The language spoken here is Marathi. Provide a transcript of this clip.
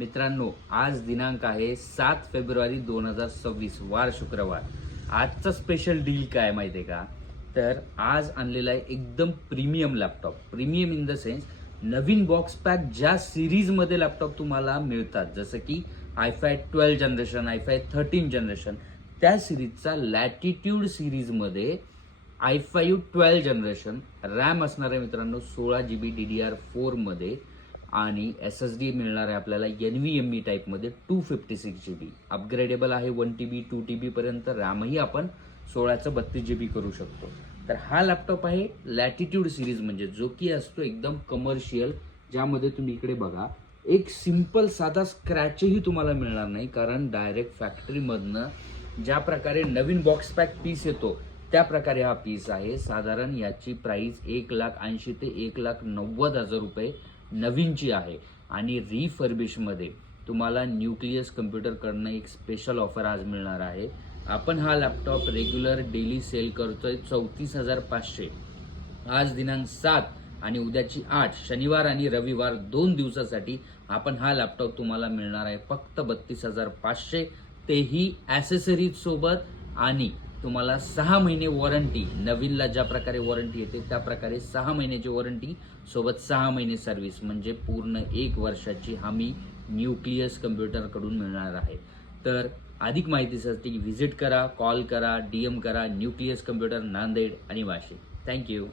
मित्रांनो, आज दिनांक आहे 7 फेब्रुवारी 2026 वार शुक्रवार. आजचा स्पेशल डील काय माहिती आहे का? तर आज आणलेला आहे एकदम premium laptop. Premium in the sense Naveen box pack ज्या सिरीजमध्ये लॅपटॉप तुम्हाला मिळतात, जसं की i5 12 जनरेशन, i5 13 जनरेशन, त्या सिरीजचा लॅटिट्यूड सिरीजमध्ये i5 12 जनरेशन रॅम असणार आहे मित्रांनो 16GB DDR4 मध्ये, आणि SSD मिळणार आहे आपल्याला NVMe टाईपमध्ये 256GB. अपग्रेडेबल आहे 1TB 2TB पर्यंत. रॅमही आपण 16चं 32GB करू शकतो. तर हा लॅपटॉप आहे लॅटिट्यूड सिरीज, म्हणजे जो की असतो एकदम कमर्शियल, ज्यामध्ये तुम्ही इकडे बघा एक सिंपल साधा स्क्रॅचही तुम्हाला मिळणार नाही, कारण डायरेक्ट फॅक्टरीमधनं ज्या प्रकारे नवीन बॉक्स पॅक पीस येतो त्या प्रकारे हा पीस आहे. साधारण याची प्राइस 1,80,000 ते 1,90,000 रुपये नवीनची आहे. आणि रिफर्बिशमध्ये तुम्हाला न्यूक्लियस कम्प्युटरकडनं एक स्पेशल ऑफर आज मिळणार आहे. आपण हा लॅपटॉप रेग्युलर डेली सेल करतोय 34,500. आज दिनांक 7 आणि उद्याची 8, शनिवार आणि रविवार 2 दिवसासाठी आपण हा लॅपटॉप तुम्हाला मिळणार आहे फक्त 32,500, तेही ॲसेसरीज सोबत. आणि तुम्हाला 6 महिने वॉरंटी, नवीनला ज्या प्रकारे वॉरंटी येते त्या प्रकारे 6 महिन्याची वॉरंटी सोबत 6 महिने सर्व्हिस, म्हणजे पूर्ण 1 वर्षाची हमी न्यूक्लियस कम्प्युटरकडून मिळणार आहे. तर अधिक माहितीसाठी व्हिजिट करा, कॉल करा, DM करा. न्यूक्लियस कम्प्युटर, नांदेड आणि वाशी. थँक्यू.